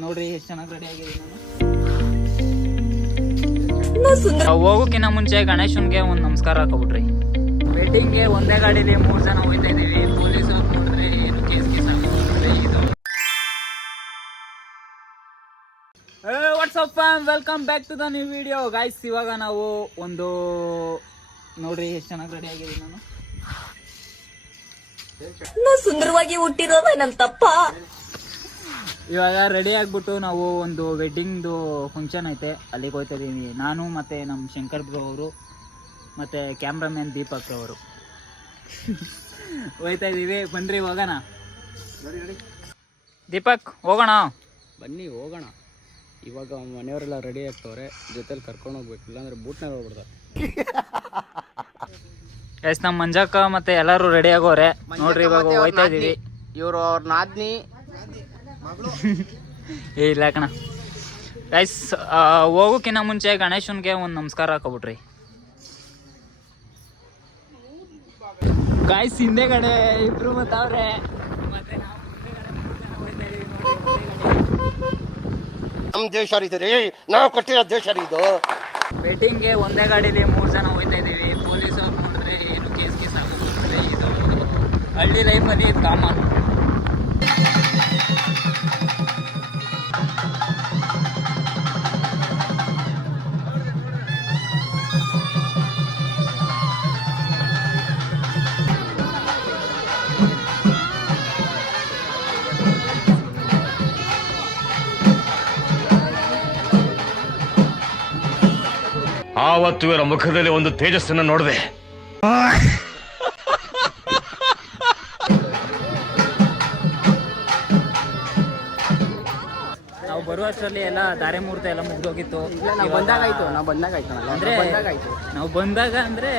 ನೋಡ್ರಿ ಎಷ್ಟು ಚೆನ್ನಾಗಿ ರೆಡಿ ಆಗಿದೆ ನಾನು. ಹೋಗೋಕ್ಕಿಂತ ಮುಂಚೆ ಗಣೇಶನ್ಗೆ ಒಂದು ನಮಸ್ಕಾರ ಹಾಕೋಬಿಟ್ರಿ. ವೆಡ್ಡಿಂಗ್ಗೆ ಒಂದೇ ಗಾಡೀಲಿ 3 ಜನ ಹೋಗ್ತಾ ಇದೀವಿ. ಪೊಲೀಸ್ ಅವ್ರು ನೋಡಿದ್ರೆ ಏನು ಕೇಸ್ ಹಾಕೋಬಿಟ್ರೆ ಇದು. What's up welcome back to the new video guys. ಇವಾಗ ನಾವು ಒಂದು ನೋಡ್ರಿ ಎಷ್ಟು ಚೆನ್ನಾಗಿ ರೆಡಿ ಆಗಿದೆ ನಾನು. ಸುಂದರವಾಗಿ ಹುಟ್ಟಿರೋದ ನಮ್ ತಪ್ಪ. ಇವಾಗ ರೆಡಿ ಆಗ್ಬಿಟ್ಟು ನಾವು ಒಂದು ವೆಡ್ಡಿಂಗ್ದು ಫಂಕ್ಷನ್ ಐತೆ, ಅಲ್ಲಿಗೆ ಹೋಗ್ತಾ ಇದೀವಿ. ನಾನು ಮತ್ತೆ ನಮ್ಮ ಶಂಕರ್ ಬ್ರೋ ಅವರು ಮತ್ತೆ ಕ್ಯಾಮ್ರಾಮನ್ ದೀಪಕ್ ಅವರು ಹೋಗ್ತಾ ಇದೀವಿ. ಬನ್ರಿ ಹೋಗೋಣ. ದೀಪಕ್ ಹೋಗೋಣ. ಬನ್ನಿ ಹೋಗೋಣ. ಇವಾಗ ಮನೆಯವರೆಲ್ಲ ರೆಡಿ ಆಗ್ತವ್ರೆ, ಜೊತೆಲಿ ಕರ್ಕೊಂಡು ಹೋಗ್ಬೇಕು, ಇಲ್ಲಾಂದ್ರೆ ಬೂಟ್ನಲ್ಲಿ ಹೋಗ್ಬಿಡ್ತಾರೆ. ಎಸ್ ನಮ್ಮ ಮಂಜಕ್ಕ ಮತ್ತೆ ಎಲ್ಲರೂ ರೆಡಿ ಆಗೋರೆ ನೋಡ್ರಿ. ಇವಾಗ ಹೋಗ್ತಾ ಇದೀವಿ. ಇವರು ಅವ್ರ ನಾದ್ನಿ ಇಲ್ಲ ಕಣ ಗೈಸ್. ಹೋಗೋಕ್ಕಿಂತ ಮುಂಚೆ ಗಣೇಶನ್ಗೆ ಒಂದು ನಮಸ್ಕಾರ ಹಾಕೋಬಿಟ್ರಿ. ಗಾಯ್ಸ್ ಹಿಂದೆಗಡೆ ಇಬ್ರು ಮತ್ತವ್ರೆ, ಮತ್ತೆ ನಮ್ಮ ದೇಶ ಇದು ರೀ, ನಾವು ಕಟ್ಟಿರೋ ದೇಶ ಇದು. ವೆಡ್ಡಿಂಗ್ಗೆ ಒಂದೇ ಗಾಡೀಲಿ 3 ಜನ ಹೋಗ್ತಾ ಇದೀವಿ. ಪೊಲೀಸ್ ಅವ್ರು ನೋಡಿದ್ರೆ ಏನು ಕೇಸ್ ಹಾಕೋಬಿಟ್ರೆ ಇದು ಹಳ್ಳಿ ಲೈಫಲ್ಲಿ ಇದು ಕಾಮನ್. ಆವತ್ತು ಇವರ ಮುಖದಲ್ಲಿ ಒಂದು ತೇಜಸ್ಸನ್ನು ನೋಡಿದೆ. ನಾವು ಬರುವಷ್ಟರಲ್ಲಿ ಎಲ್ಲ ಧಾರೆ ಮುಹೂರ್ತ ಎಲ್ಲ ಮುಗ್ದೋಗಿತ್ತು. ನಾವು ಬಂದಾಗಾಯ್ತು ಅಂದ್ರೆ ನಾವು ಬಂದಾಗ ಅಂದ್ರೆ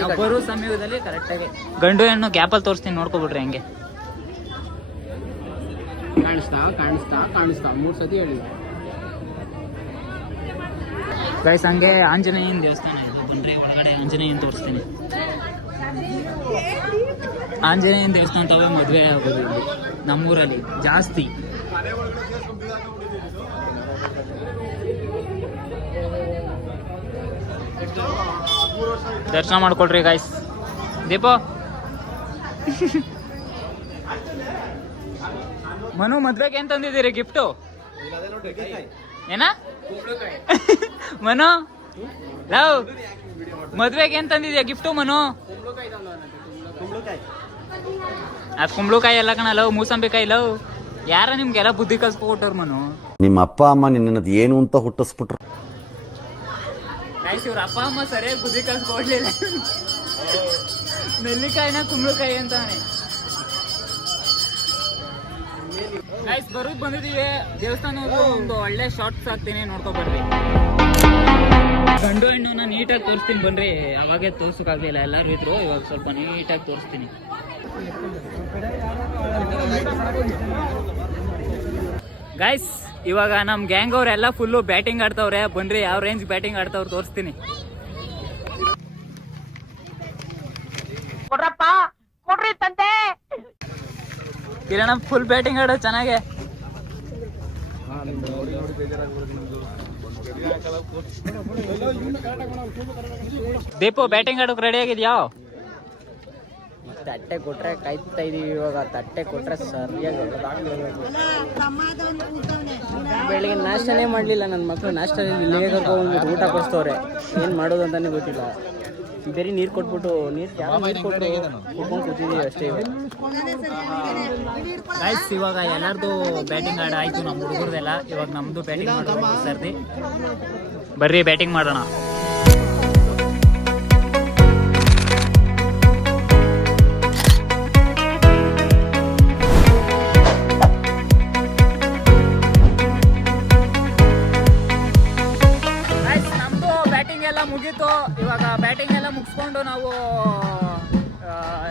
ನಾವು ಬರೋ ಸಮಯದಲ್ಲಿ ಕರೆಕ್ಟಾಗಿ ಗಂಡು ಹೆಣ್ಣು ಗ್ಯಾಪಲ್ಲಿ ತೋರಿಸ್ತೀನಿ, ನೋಡ್ಕೊಬಿಡ್ರಿ ಹಂಗೆ. ಕಾಣಿಸ್ತಾ 3 ಸತಿ ಹೇಳಿಲ್ಲ ಗೈಸ್. ಹಂಗೆ ಆಂಜನೇಯನ ದೇವಸ್ಥಾನ ಇದು, ಬನ್ರಿ ಒಳಗಡೆ ಆಂಜನೇಯನ್ ತೋರಿಸ್ತೀನಿ. ಆಂಜನೇಯನ ದೇವಸ್ಥಾನ ತವೇ ಮದುವೆ ಆಗೋದು ಇಲ್ಲಿ ನಮ್ಮೂರಲ್ಲಿ ಜಾಸ್ತಿ. ದರ್ಶನ ಮಾಡ್ಕೊಳ್ರಿ ಗೈಸ್. ದೀಪ ಮನು ಮದ್ವೆಗೆ ಏನ್ ತಂದಿದ್ದೀರಿ ಗಿಫ್ಟು? ಏನ ಮನು ಲವ್ ಮದ್ವೆಗೆ ಏನ್ ತಂದಿದ್ಯಾ ಗಿಫ್ಟು ಮನು? ಅದ್ ಕುಂಬಳಕಾಯಿ ಎಲ್ಲ ಕಣ ಲವ್, ಮೂಸಂಬಿಕಾಯಿ ಲವ್. ಯಾರ ನಿಮ್ಗೆಲ್ಲ ಬುದ್ಧಿ ಕಲ್ಸ್ಕೊಟ್ಟಾರ ಮನು? ನಿಮ್ಮ ಅಪ್ಪ ಅಮ್ಮ ನಿನ್ನದು ಏನು ಅಂತ ಹುಟ್ಟಿಸ್ಬಿಟ್ರು. ಗೈಸ್ ಇವ್ರ ಅಪ್ಪ ಅಮ್ಮ ಸರಿಯಾಗಿ ಬುದ್ಧಿ ಕಲ್ಸ್ಕೊಡ್ಲಿಲ್ಲ. ನೆಲ್ಲಿಕಾಯಿನ ಕುಂಬಳಕಾಯಿ ಅಂತಾನೆ. ಗೈಸ್ ಬರೋದು ಬಂದಿದ್ದೀವಿ ದೇವಸ್ಥಾನದ ಒಂದು ಒಳ್ಳೆ ಶಾರ್ಟ್ಸ್ ಹಾಕ್ತೀನಿ, ನೋಡ್ಕೊಬರ್ರಿ. ಗಂಡು ಹೆಣ್ಣುನ ನೀಟಾಗಿ ತೋರಿಸ್ತೀನಿ ಬನ್ರಿ. ಅವಾಗೇ ತೋರ್ಸೋಕ್ಕಾಗಲಿಲ್ಲ, ಎಲ್ಲರೂ ಇದ್ರು. ಇವಾಗ ಸ್ವಲ್ಪ ನೀಟಾಗಿ ತೋರಿಸ್ತೀನಿ. ಗೈಸ್ ಇವಾಗ ನಮ್ಮ ಗ್ಯಾಂಗ್ ಅವರೆಲ್ಲ ಫುಲ್ಲು ಬ್ಯಾಟಿಂಗ್ ಆಡ್ತವ್ರೆ. ಬನ್ರಿ ಯಾವ ರೇಂಜ್ ಬ್ಯಾಟಿಂಗ್ ಆಡ್ತವ್ರು ತೋರಿಸ್ತೀನಿ. ಕೊಡ್ರಿ ತಂದೆ. ಕಿರಣ ಫುಲ್ ಬ್ಯಾಟಿಂಗ್ ಆಡೋ ಚೆನ್ನಾಗೆ. ದೀಪು ಬ್ಯಾಟಿಂಗ್ ಆಡೋಕೆ ರೆಡಿ ಆಗಿದ್ಯಾ? ತಟ್ಟೆ ಕೊಟ್ರೆ ಕಾಯ್ತಾ ಇದೀವಿ. ಇವಾಗ ತಟ್ಟೆ ಕೊಟ್ರೆ ಸರಿಯಾಗಿ ಬೆಳಿಗ್ಗೆ ನಾಷ್ಟನೇ ಮಾಡಲಿಲ್ಲ ನನ್ನ ಮಕ್ಕಳು. ನಾಷ್ಟದಲ್ಲಿ ಇಲ್ಲಿಗೆ ಕರ್ಕೊಂಡು ಊಟ ಕೊಡ್ಸ್ತವ್ರೆ. ಏನು ಮಾಡೋದು ಅಂತಾನೆ ಗೊತ್ತಿಲ್ಲ. ಬೇರೆ ನೀರು ಕೊಟ್ಬಿಟ್ಟು ನೀರು ಕೊಟ್ಟು ಕುಡ್ಕೊಂಡು ಕೂತಿದ್ದೀವಿ ಅಷ್ಟೇ. ಗೈಸ್ ಇವಾಗ ಎಲ್ಲರದು ಬ್ಯಾಟಿಂಗ್ ಆಯ್ತು, ನಮ್ಮ ಹುಡುಗರದೆಲ್ಲ. ಇವಾಗ ನಮ್ಮದು ಬ್ಯಾಟಿಂಗ್ ಮಾಡೋದು ಸರ್ದಿ. ಬರ್ರಿ ಬ್ಯಾಟಿಂಗ್ ಮಾಡೋಣ. ನಮ್ಮದು ಬ್ಯಾಟಿಂಗ್ ಎಲ್ಲ ಮುಗೀತು. ಇವಾಗ ಬ್ಯಾಟಿಂಗ್ ಎಲ್ಲ ಮುಗಿಸ್ಕೊಂಡು ನಾವು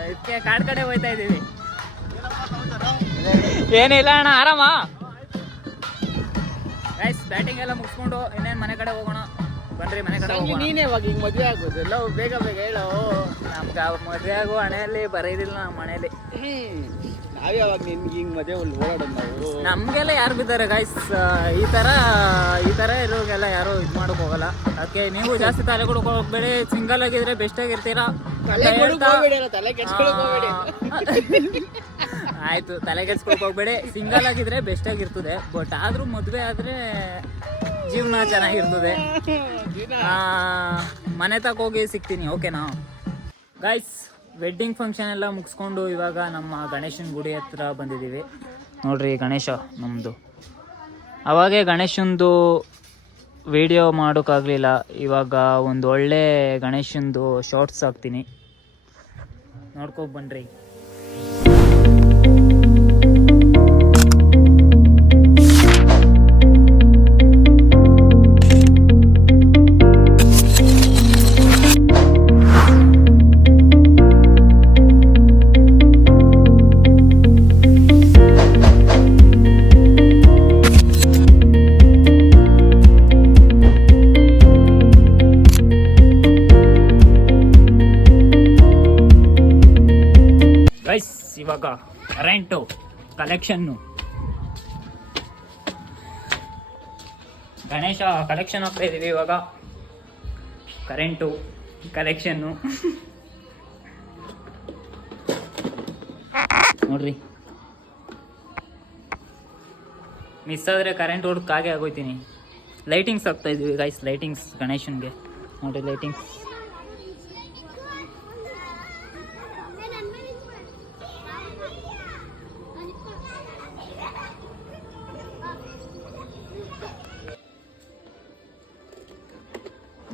ಇದಕ್ಕೆ ಕಾಡ್ ಕಡೆ ಹೋಗ್ತಾ ಇದ್ದೀವಿ. ಏನಿಲ್ಲ ಅಣ್ಣ, ಆರಾಮ. ಗೈಸ್ ಬ್ಯಾಟಿಂಗ್ ಎಲ್ಲ ಮುಗಿಸ್ಕೊಂಡು ಇನ್ನೇನು ಮನೆ ಕಡೆ ಹೋಗೋಣ. ಬನ್ರಿ ಮನೆ ಕಡೆ ಹೋಗೋಣ. ನೀನೇ ಇವಾಗ ಹಿಂಗೆ ಮದುವೆ ಆಗೋದು ಎಲ್ಲ ಬೇಗ ಬೇಗ ಹೇಳೋ. ನಮ್ಗೆ ಮದುವೆ ಆಗೋ ಹಣೆಯಲ್ಲಿ ಬರೀದಿಲ್ಲ ನಮ್ಮ ಮನೆಯಲ್ಲಿ. ನಾವ್ಯಾವಾಗ ನಿನ್ಗೆ ಹಿಂಗ್ ಮದುವೆ ಓಡಾಡೋದು ನಾವು? ನಮಗೆಲ್ಲ ಯಾರು ಬಿದ್ದಾರೆ ಗೈಸ್, ಈ ಥರ ಇರೋರಿಗೆಲ್ಲ ಯಾರು ಇದು ಮಾಡೋಕೆ ಹೋಗಲ್ಲ. ಅದಕ್ಕೆ ನೀವು ಜಾಸ್ತಿ ತಲೆ ಕೊಡೋಕೆ ಹೋಗ್ಬೇಡಿ. ಸಿಂಗಲ್ ಆಗಿದ್ರೆ ಬೆಸ್ಟ್ ಆಗಿರ್ತೀರಾ. ಆಯ್ತು, ತಲೆ ಕೆಡ್ಸ್ಕೊಳಕ್ ಹೋಗ್ಬೇಡಿ. ಸಿಂಗಲ್ ಆಗಿದ್ರೆ ಬೆಸ್ಟ್ ಆಗಿರ್ತದೆ. ಬಟ್ ಆದ್ರೂ ಮದುವೆ ಆದ್ರೆ ಜೀವನ ಚೆನ್ನಾಗಿರ್ತದೆ. ಮನೆ ತಕ ಹೋಗಿ ಸಿಗ್ತೀನಿ, ಓಕೆನಾ ಗೈಸ್? ವೆಡ್ಡಿಂಗ್ ಫಂಕ್ಷನ್ ಎಲ್ಲ ಮುಗಿಸ್ಕೊಂಡು ಇವಾಗ ನಮ್ಮ ಗಣೇಶನ ಗುಡಿ ಹತ್ರ ಬಂದಿದ್ದೀವಿ. ನೋಡ್ರಿ ಗಣೇಶ ನಮ್ಮದು. ಅವಾಗೇ ಗಣೇಶಂದು ವಿಡಿಯೋ ಮಾಡೋಕ್ಕಾಗಲಿಲ್ಲ. ಇವಾಗ ಒಂದು ಒಳ್ಳೆ ಗಣೇಶಂದು ಶಾರ್ಟ್ಸ್ ಹಾಕ್ತೀನಿ, ನೋಡ್ಕೊಂಡು ಬನ್ನಿರಿ. ಇವಾಗ ಕರೆಂಟು ಕಲೆಕ್ಷನ್ನು, ಗಣೇಶ ಕಲೆಕ್ಷನ್ ಹಾಕ್ತಾ ಇದ್ದೀವಿ. ಇವಾಗ ಕರೆಂಟು ಕಲೆಕ್ಷನ್ನು ನೋಡ್ರಿ. ಮಿಸ್ ಆದರೆ ಕರೆಂಟ್ ಹೊಡ್ದು ಕಾಗೆ ಆಗೋಯ್ತೀನಿ. ಲೈಟಿಂಗ್ಸ್ ಹಾಕ್ತಾ ಇದ್ದೀವಿ ಗೈಸ್, ಲೈಟಿಂಗ್ಸ್ ಗಣೇಶನ್ಗೆ ನೋಡ್ರಿ. ಲೈಟಿಂಗ್ಸ್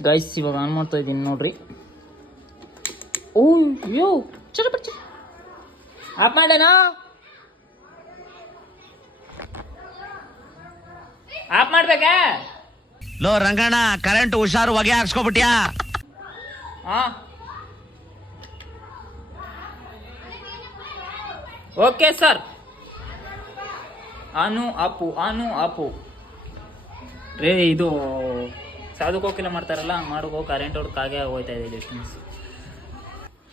ಗೈಸ್ ಇವಾಗ ಆನ್ ಮಾಡ್ತಾ ಇದ್ದೀನಿ ನೋಡ್ರಿ. ಓ ಯೋ ಚಟಪಟ ಆಫ್ ಮಾಡೇನಾ? ಆಫ್ ಮಾಡ್ಬೇಕಾ? ಲೋ ರಂಗಣ್ಣ, ಕರೆಂಟ್ ಹುಷಾರು ಹೊಗೆ ಹಾಕ್ಸ್ಕೊಬಿಟ್ಯಾ? Okay sir. ಆನು ಆಪು ರೇ, ಇದು ಸಾಧು ಕೋಕಿಲ ಮಾಡ್ತಾರಲ್ಲ, ಮಾಡೋಕೆ ಕರೆಂಟ್ ಹೊಡ್ದು ಕಾಗೆ ಹೋಗ್ತಾ ಇದೆ ಡಿಸ್ಟೆನ್ಸ್.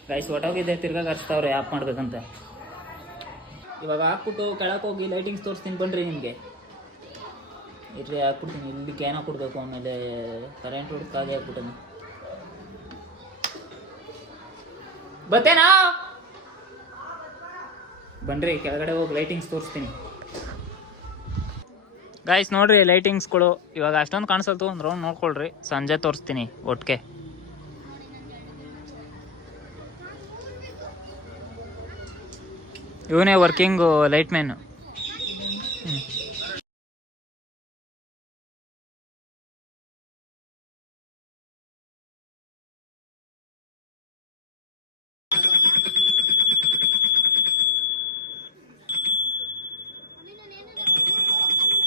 ಗೈಸ್ ಹೊಟ್ಟೋಗಿದ್ದೆ, ತಿರ್ಗಾ ಕರ್ಸ್ತಾವ್ರೆ ಆಫ್ ಮಾಡ್ಬೇಕಂತ. ಇವಾಗ ಹಾಕ್ಬಿಟ್ಟು ಕೆಳಕ್ಕೆ ಹೋಗಿ ಲೈಟಿಂಗ್ಸ್ ತೋರಿಸ್ತೀನಿ ಬನ್ನಿರಿ ನಿಮಗೆ. ಇರ್ರಿ ಹಾಕ್ಬಿಡ್ತೀನಿ, ಇಲ್ಲಿ ಕ್ಯಾನ್ ಹಾಕ್ಬಿಡ್ಬೇಕು. ಆಮೇಲೆ ಕರೆಂಟ್ ಹೊಡ್ದು ಕಾಗೆ ಹಾಕ್ಬಿಟ್ಟನು. ಬತ್ತೇನಾ? ಬನ್ನಿರಿ ಕೆಳಗಡೆ ಹೋಗಿ ಲೈಟಿಂಗ್ಸ್ ತೋರಿಸ್ತೀನಿ. ಗಾಯ್ಸ್ ನೋಡ್ರಿ ಲೈಟಿಂಗ್ಸ್ಗಳು. ಇವಾಗ ಅಷ್ಟೊಂದು ಕಾಣಿಸಲ್ತು, ಒಂದು ರೌಂಡ್ ನೋಡ್ಕೊಳ್ರಿ, ಸಂಜೆ ತೋರಿಸ್ತೀನಿ ಒಟ್ಟಿಗೆ. ಇವನೇ ವರ್ಕಿಂಗ್ ಲೈಟ್ ಮ್ಯಾನ್.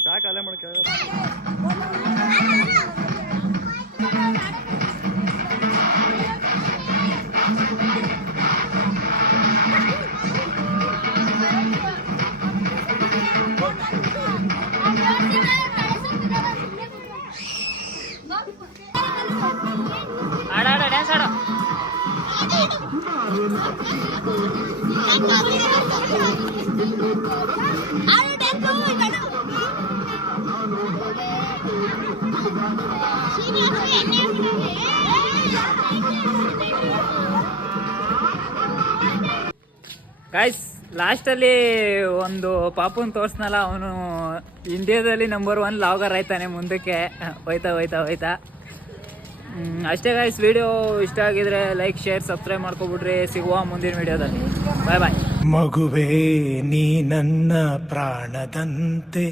ಸಾಕಲ್ಲ ಮಾಡ್ಕ. ಆಡ ಡ್ಯಾನ್ಸ್ ಆಡ. ಗೈಸ್ ಲಾಸ್ಟಲ್ಲಿ ಒಂದು ಪಾಪುನ್ ತೋರಿಸ್ನಲ್ಲ, ಅವನು ಇಂಡಿಯಾದಲ್ಲಿ ನಂಬರ್ 1 ಲಾಗರ್ ಆಯ್ತಾನೆ. ಮುಂದಕ್ಕೆ ಹೋಯ್ತಾ ಅಷ್ಟೇ ಗೈಸ್. ವಿಡಿಯೋ ಇಷ್ಟ ಆಗಿದ್ರೆ ಲೈಕ್, ಶೇರ್, ಸಬ್ಸ್ಕ್ರೈಬ್ ಮಾಡ್ಕೊಬಿಡ್ರಿ. ಸಿಗುವ ಮುಂದಿನ ವಿಡಿಯೋದಲ್ಲಿ. ಬಾಯ್ ಬಾಯ್. ಮಗುವೇ ನೀ ನನ್ನ ಪ್ರಾಣದಂತೆ.